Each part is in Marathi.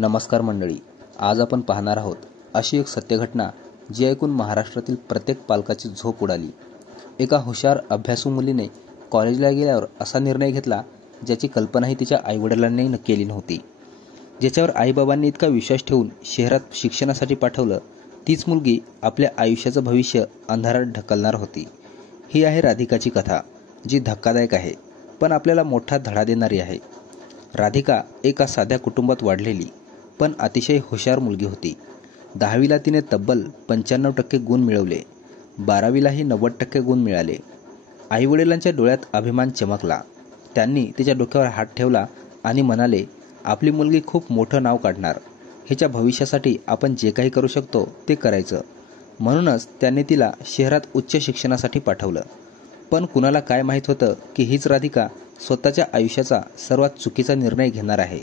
नमस्कार मंडळी, आज आपण पाहणार आहोत अशी एक सत्यघटना जी ऐकून महाराष्ट्रातील प्रत्येक पालकाची झोप उडाली। एका हुशार अभ्यासू मुलीने कॉलेजला गेल्यावर असा निर्णय घेतला ज्याची कल्पनाही तिच्या आईवडिलांनी केली नव्हती। ज्याच्यावर आईबाबांनी इतका विश्वास ठेवून शहरात शिक्षणासाठी पाठवलं, तीच मुलगी आपल्या आयुष्याचं भविष्य अंधारात ढकलणार होती। ही आहे राधिकाची कथा, जी धक्कादायक आहे पण आपल्याला मोठा धडा देणारी आहे। राधिका एका साध्या कुटुंबात वाढलेली पण अतिशय हुशार मुलगी होती। 10वीला तिने तब्बल 95% गुण मिळवले, 12वीलाही 90% गुण मिळाले। आईवडिलांच्या डोळ्यात अभिमान चमकला। त्यांनी तिच्या डोक्यावर हात ठेवला आणि म्हणाले, आपली मुलगी खूप मोठं नाव काढणार, हिच्या भविष्यासाठी आपण जे काही करू शकतो ते करायचं। म्हणूनच त्यांनी तिला शहरात उच्च शिक्षणासाठी पाठवलं। पण कुणाला काय माहीत होतं की हीच राधिका स्वतःच्या आयुष्याचा सर्वात चुकीचा निर्णय घेणार आहे।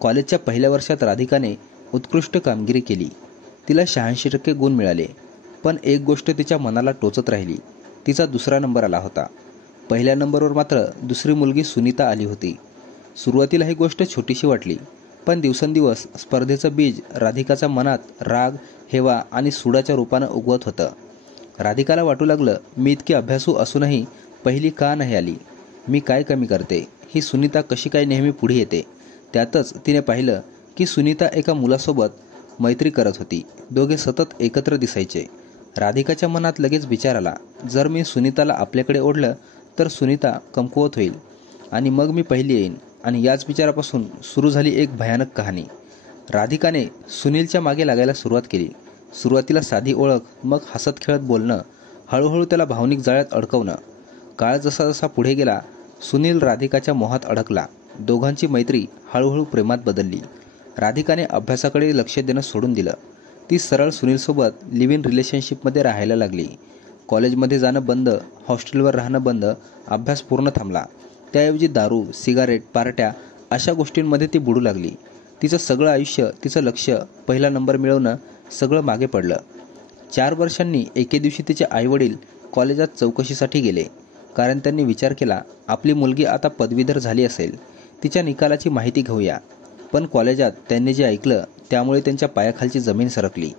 कॉलेजच्या पहिल्या वर्षात राधिकाने उत्कृष्ट कामगिरी केली। तिला 86% गुण मिळाले। पण एक गोष्ट तिच्या मनाला टोचत राहिली, तिचा दुसरा नंबर आला होता। पहिल्या नंबरवर मात्र दुसरी मुलगी सुनीता आली होती। सुरुवातीला ही गोष्ट छोटीशी वाटली, पण दिवसेंदिवस स्पर्धेचं बीज राधिकाच्या मनात राग, हेवा आणि सुडाच्या रूपानं उगवत होतं। राधिकाला वाटू लागलं, मी इतकी अभ्यासू असूनही पहिली का नाही आली? मी काय कमी करते? ही सुनीता कशी काय नेहमी पुढे येते? त्यातच तिने पाहिलं की सुनीता एका मुलासोबत मैत्री करत होती। दोघे सतत एकत्र दिसायचे। राधिकाच्या मनात लगेच विचार आला, जर मी सुनीताला आपल्याकडे ओढलं तर सुनीता कमकुवत होईल आणि मग मी पहिली येईन। आणि याच विचारापासून सुरू झाली एक भयानक कहाणी। राधिकाने सुनीलच्या मागे लागायला सुरुवात केली। सुरुवातीला साधी ओळख, मग हसत खेळत बोलणं, हळूहळू त्याला भावनिक जाळ्यात अडकवणं। काळ जसा जसा पुढे गेला, सुनील राधिकाच्या मोहात अडकला। दोघांची मैत्री हळूहळू प्रेमात बदलली। राधिकाने अभ्यासाकडे लक्ष देणं सोडून दिलं। ती सरळ सुनीलसोबत लिव्ह इन रिलेशनशिपमध्ये राहायला लागली। कॉलेजमध्ये जाणं बंद, हॉस्टेलवर राहणं बंद, अभ्यास पूर्ण थांबला। त्याऐवजी दारू, सिगारेट, पार्ट्या अशा गोष्टींमध्ये ती बुडू लागली। तिचं सगळं आयुष्य, तिचं लक्ष, पहिला नंबर मिळवणं सगळं मागे पडलं। 4 वर्षांनी एके दिवशी तिचे आईवडील कॉलेजात चौकशीसाठी गेले, कारण त्यांनी विचार केला, आपली मुलगी आता पदवीधर झाली असेल, तिच्या निकालाची माहिती घेऊया। पण कॉलेजात त्यांनी जे ऐकलं त्यामुळे त्यांच्या पायाखालची जमीन सरकली।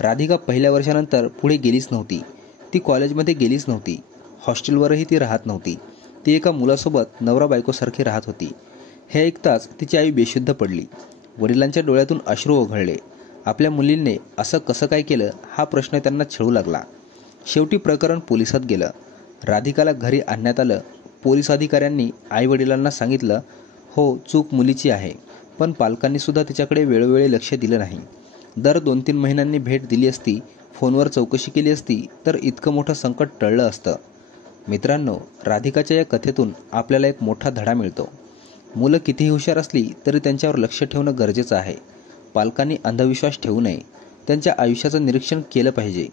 राधिका पहिल्या वर्षानंतर पुढे गेलीच नव्हती। ती कॉलेजमध्ये गेलीच नव्हती। हॉस्टेलवरही ती राहत नव्हती। ती एका मुलासोबत नवरा बायकोसारखी राहत होती। हे ऐकताच तिची आई बेशुद्ध पडली। वडिलांच्या डोळ्यातून अश्रू ओघळले। आपल्या मुलीने असं कसं काय केलं हा प्रश्न त्यांना छळू लागला। शेवटी प्रकरण पोलिसात गेलं। राधिकाला घरी आणण्यात आलं। पोलीस अधिकाऱ्यांनी आईवडिलांना सांगितलं, हो, चूक मुलीची आहे, पण पालकांनी सुद्धा तिच्याकडे वेळोवेळी लक्ष दिलं नाही। दर 2-3 महिन्यांनी भेट दिली असती, फोनवर चौकशी केली असती तर इतकं मोठं संकट टळलं असतं। मित्रांनो, राधिकाच्या या कथेतून आपल्याला एक मोठा धडा मिळतो। मुलं कितीही हुशार असली तरी त्यांच्यावर लक्ष ठेवणं गरजेचं आहे। पालकांनी अंधविश्वास ठेवू नये, त्यांच्या आयुष्याचं निरीक्षण केलं पाहिजे,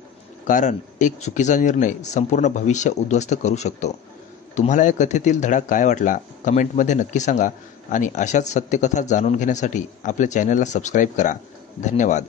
कारण एक चुकीचा निर्णय संपूर्ण भविष्य उद्ध्वस्त करू शकतो। तुम्हाला या कथेतील धडा काय वाटला कमेंटमध्ये नक्की सांगा आणि अशाच सत्यकथा जाणून घेण्यासाठी आपल्या चॅनलला सबस्क्राईब करा। धन्यवाद।